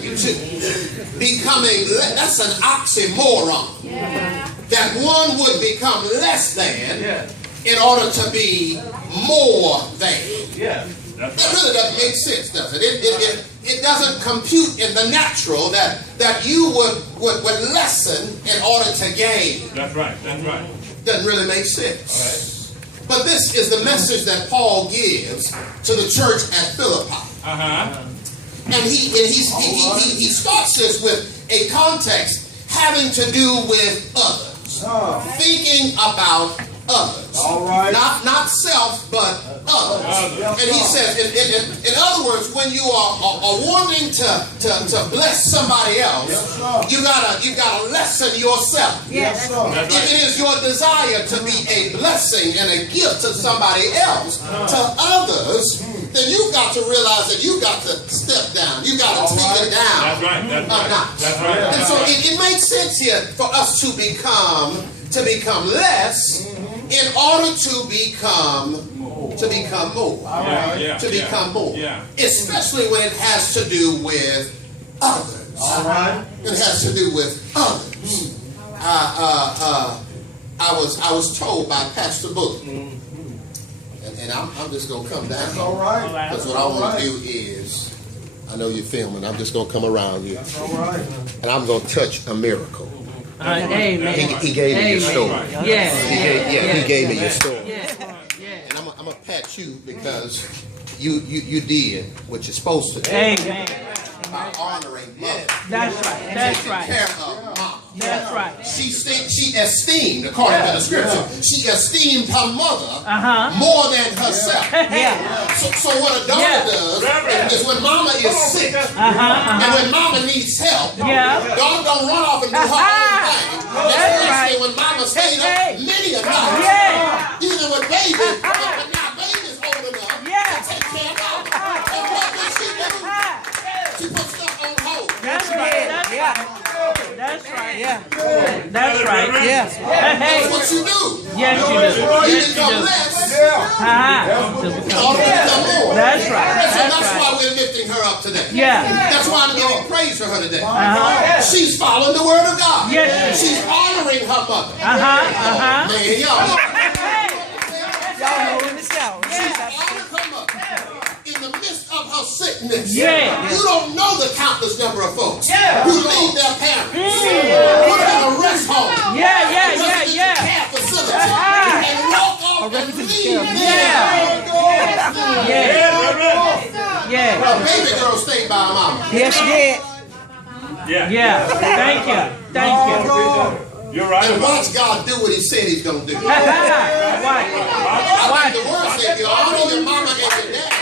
you to becoming, that's an oxymoron. Yeah. That one would become less than in order to be more than. Yeah. That really doesn't make sense, does it? It doesn't compute in the natural that you would lessen in order to gain. That's right. That's right. Doesn't really make sense. All right. But this is the message that Paul gives to the church at Philippi. And he starts this with a context having to do with others. Thinking about others. All right. Not self, but others. And he says, in other words, when you are wanting to bless somebody else, you gotta lessen yourself. Yes. If it is your desire to be a blessing and a gift to somebody else, to others, then you've got to realize that you've got to step down. You've got to take it down. That's right. That's right. That's right. And so it makes sense here for us to become less in order to become more. To become more. Especially when it has to do with others. All right. It has to do with others. I was told by Pastor Bullock. And I'm just going to come down. That's all right. Because what I want to do is, I know you're filming, I'm just going to come around you. That's all right. And I'm going to touch a miracle. Amen. He gave me your story. Yes. He gave me your story. And I'm going to pat you because you did what you're supposed to do. Amen. By honoring mother. That's right. That's right. Care of mom. That's right. She esteemed, according to the scripture, she esteemed her mother more than herself. So what a daughter does is when mama is sick and when mama needs help, daughter don't run off and do her own thing. Especially when mama stays up many a night, even with baby, but now baby's old enough to take care of mama. And what does she do? She puts stuff on hold. That's right. That's right. That's right. That's right. That's what you do. Yes, you do. You become less. That's right. That's why we're lifting her up today. That's why I'm giving praise for her today. She's following the word of God. She's honoring her mother. Man, y'all know in the shower. She's honoring her mother. In the midst of her sickness, you don't know the countless number of folks who leave their parents, put them in a rest home, care facility, and walk off and leave A baby girl stayed by her mama. Yes, she did. Thank you. You're right. And watch God do what He said He's going to do. Watch. The word said, you honor your mama and your daddy.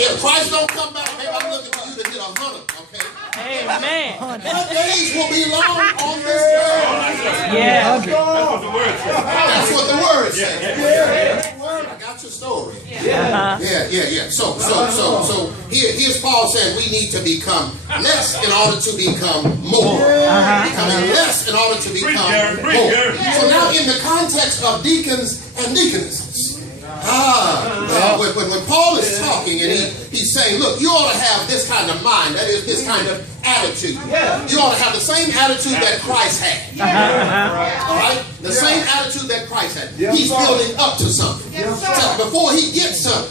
If Christ don't come back, maybe I'm looking for you to hit 100, okay? Amen. Her days will be long on this earth. That's what the word says. That's what the word says. I got your story. So here's Paul saying we need to become less in order to become more. Becoming less in order to become more. So now in the context of deacons and deaconesses, when Paul is talking and he's saying, look, you ought to have this kind of mind, that is, this kind of attitude. You ought to have the same attitude that Christ had. All right? The same attitude that Christ had. He's building up to something. So before he gets to,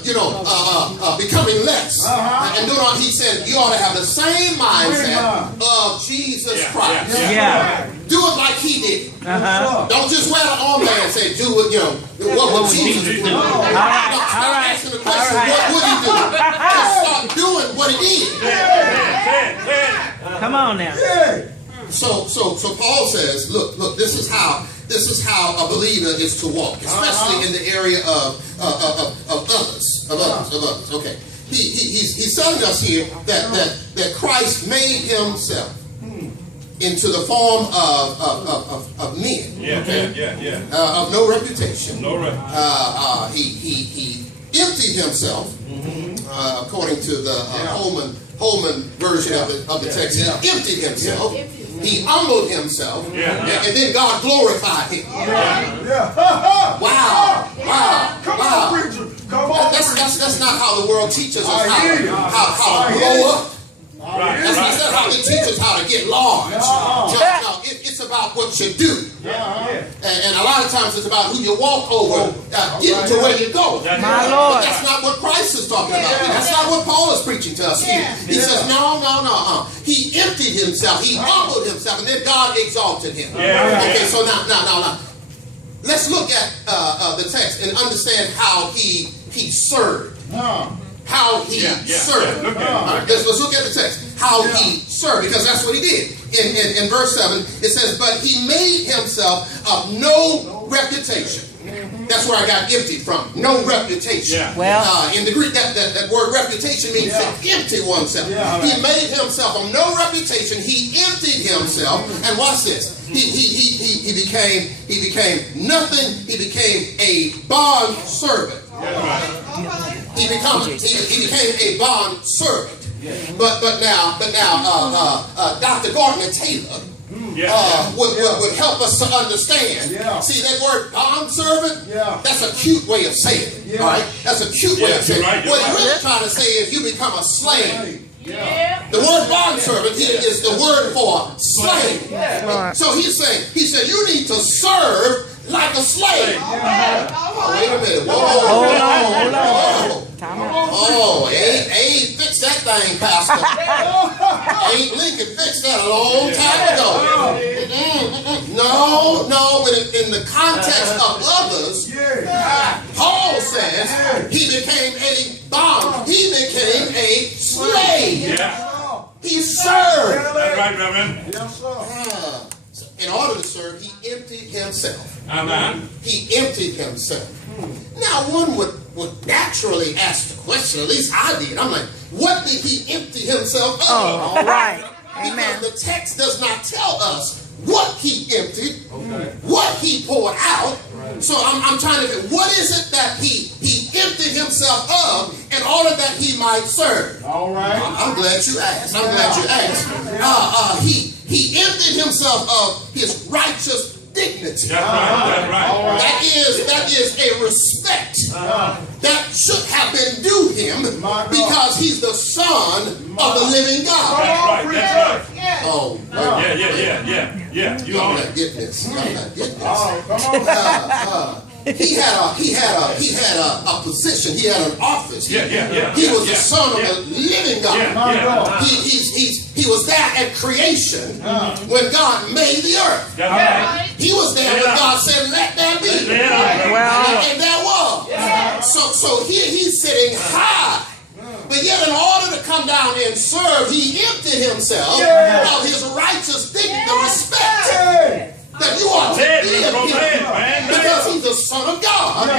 becoming less, and he said, you ought to have the same mindset of Jesus Christ. Do it like he did. Don't just wear the armband and say, do it, what would Jesus do? Stop asking the question, what would he do? Just start doing what he did. Come on now. So Paul says, look, this is how a believer is to walk, especially in the area of others. Okay. He's telling us here that Christ made himself into the form of men, of no reputation. He emptied himself, according to the Holman version of the text. He emptied himself. He humbled himself, and then God glorified him. Wow. That's not how the world teaches us how to grow up. That's not how they teach us how to get large. No, it's about what you do. And a lot of times it's about who you walk over, getting to where you go. My Lord. But that's not what Christ is talking about. That's not what Paul is preaching to us here. He says, no. He emptied himself. He humbled himself. And then God exalted him. Okay, so now. Let's look at the text and understand how he served. How he served. Let's look at the text. How he served, because that's what he did. In verse 7, it says, but he made himself of no reputation. That's where I got emptied from. No reputation. Well, in the Greek, that word reputation means to empty oneself. He made himself of no reputation. He emptied himself. And watch this. He became nothing. He became a bond servant. He became a bond servant. But now, Dr. Gardner Taylor would help us to understand. See, that word bond servant, that's a cute way of saying it. All right? That's a cute way of saying it. What he's really trying to say is you become a slave. The word bond servant here is the word for slave. So he said you need to serve like a slave. Wait a minute. Hold on. Oh, ain't fixed that thing, Pastor. Ain't Lincoln fixed that a long time ago. No. In the context of others, Paul says he became a bond. He became a slave. He served. That's right, Reverend. Yes, sir. In order to serve, he emptied himself. Amen. He emptied himself. Now, one would naturally ask the question, at least I did. I'm like, what did he empty himself of? Oh, all right. Amen. Because the text does not tell us what he emptied, what he poured out. So I'm trying to figure, what is it that he emptied himself of in order that he might serve? All right. I'm glad you asked. He emptied himself of his righteous dignity. That's right. That is a respect that should have been due him because he's the son of the living God. That's right. Oh, yeah. You y'all own not it. getting this. Y'all not getting this. He had a position. He had an office. Yeah. He was the son of the living God. He was there at creation when God made the earth. He was there when God said, "Let there be," and there was. So here he's sitting high. But yet in order to come down and serve, he emptied himself of his righteous dignity, the respect that you ought to give him because he's the son of God.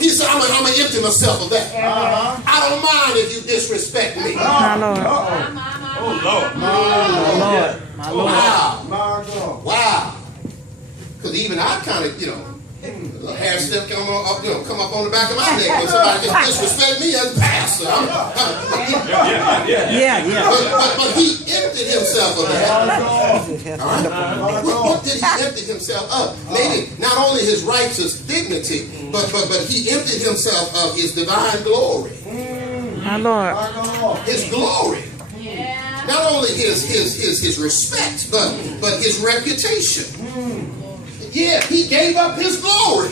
He said, I'm going to empty myself of that. I don't mind if you disrespect me. My Lord. Oh, Lord. Wow. Because even I kind of, a little hair step come up on the back of my neck when somebody just disrespect me as a pastor. But he emptied himself of that. All right? What did he empty himself of? Maybe not only his righteous dignity, but he emptied himself of his divine glory. My Lord. His glory. Not only his respect, but his reputation. Yeah, he gave up his glory.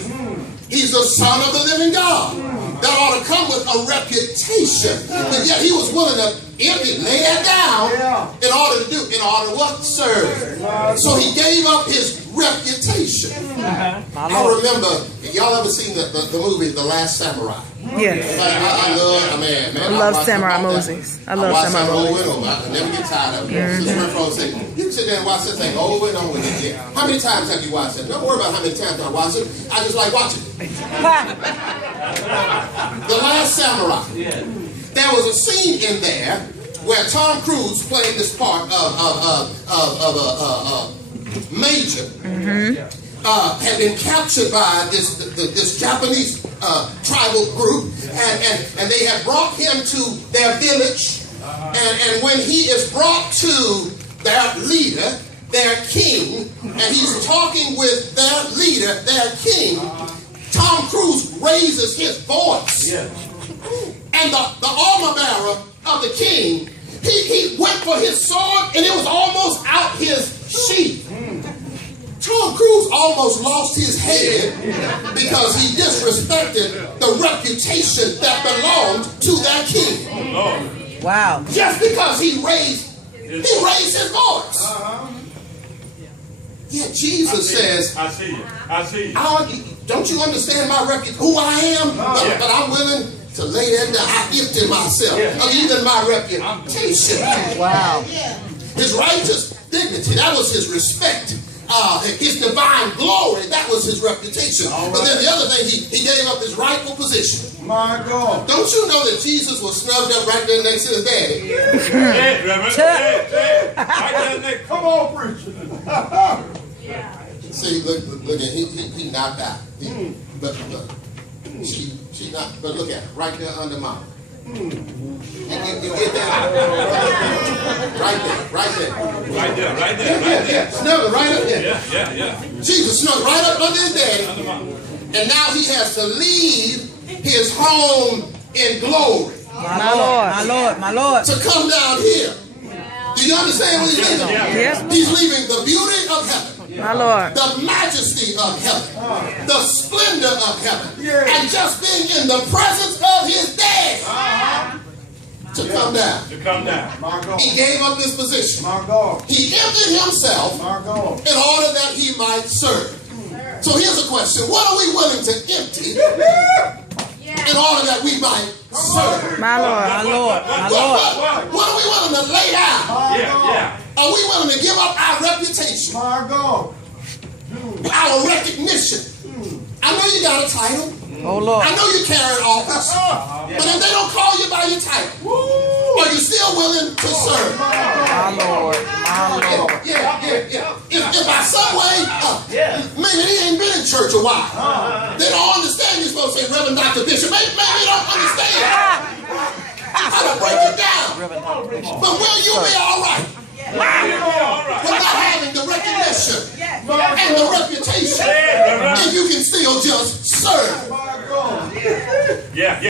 He's the son of the living God. That ought to come with a reputation. But yet he was willing to lay that down in order to what? Serve. So he gave up his reputation. I remember, y'all ever seen the movie The Last Samurai? Yes. I love samurai movies. I love samurai movies. I can never get tired of it. Sister Renfro said, you can sit there and watch this thing over and over again. How many times have you watched it? Don't worry about how many times I watch it. I just like watching it. The Last Samurai. There was a scene in there where Tom Cruise played this part of a major. Had been captured by this Japanese tribal group, and they had brought him to their village, and when he is brought to their leader, their king, and he's talking with their leader, their king, Tom Cruise raises his voice. Yeah. And the armor bearer of the king, he went for his sword and it was almost out his sheath. Tom Cruise almost lost his head because he disrespected the reputation that belonged to that king. Wow. Just because he raised his voice. Yet Jesus says, I see you. I see you. don't you understand my who I am? But I'm willing to lay that down. I empty myself of even my reputation. Wow. His righteous dignity, that was his respect. His divine glory, that was his reputation. But then the other thing, he gave up his rightful position. My God. Don't you know that Jesus was snubbed up right there next to his daddy? Hey, Reverend. Hey. Right there next. Come on, preacher. See, look at he knocked out. But she not. But look at her right there under mama. You get that? Right there. Snuggled right up there. Yeah. Jesus snuggled right up under his daddy, and now he has to leave his home in glory. My Lord. To come down here. Do you understand what he's leaving? Yes. He's leaving the beauty of heaven. My Lord. The majesty of heaven, the splendor of heaven, and just being in the presence of his dad to come down. My God. He gave up his position. My God. He emptied himself My God. in order that he might serve. So here's a question. What are we willing to empty in order that we might serve? My Lord. What are we willing to lay down? Yeah. Are we willing to give up our reputation? My God. Our recognition? I know you got a title. Oh Lord. I know you carry office. But if they don't call you by your title, are you still willing to serve? My Lord. Yeah. If by some way, maybe they ain't been in church a while. They don't understand you're supposed to say Reverend Dr. Bishop. Maybe they don't understand how to break it down. But will you be all right? For not having the recognition and the reputation, if you can still just serve. Yeah.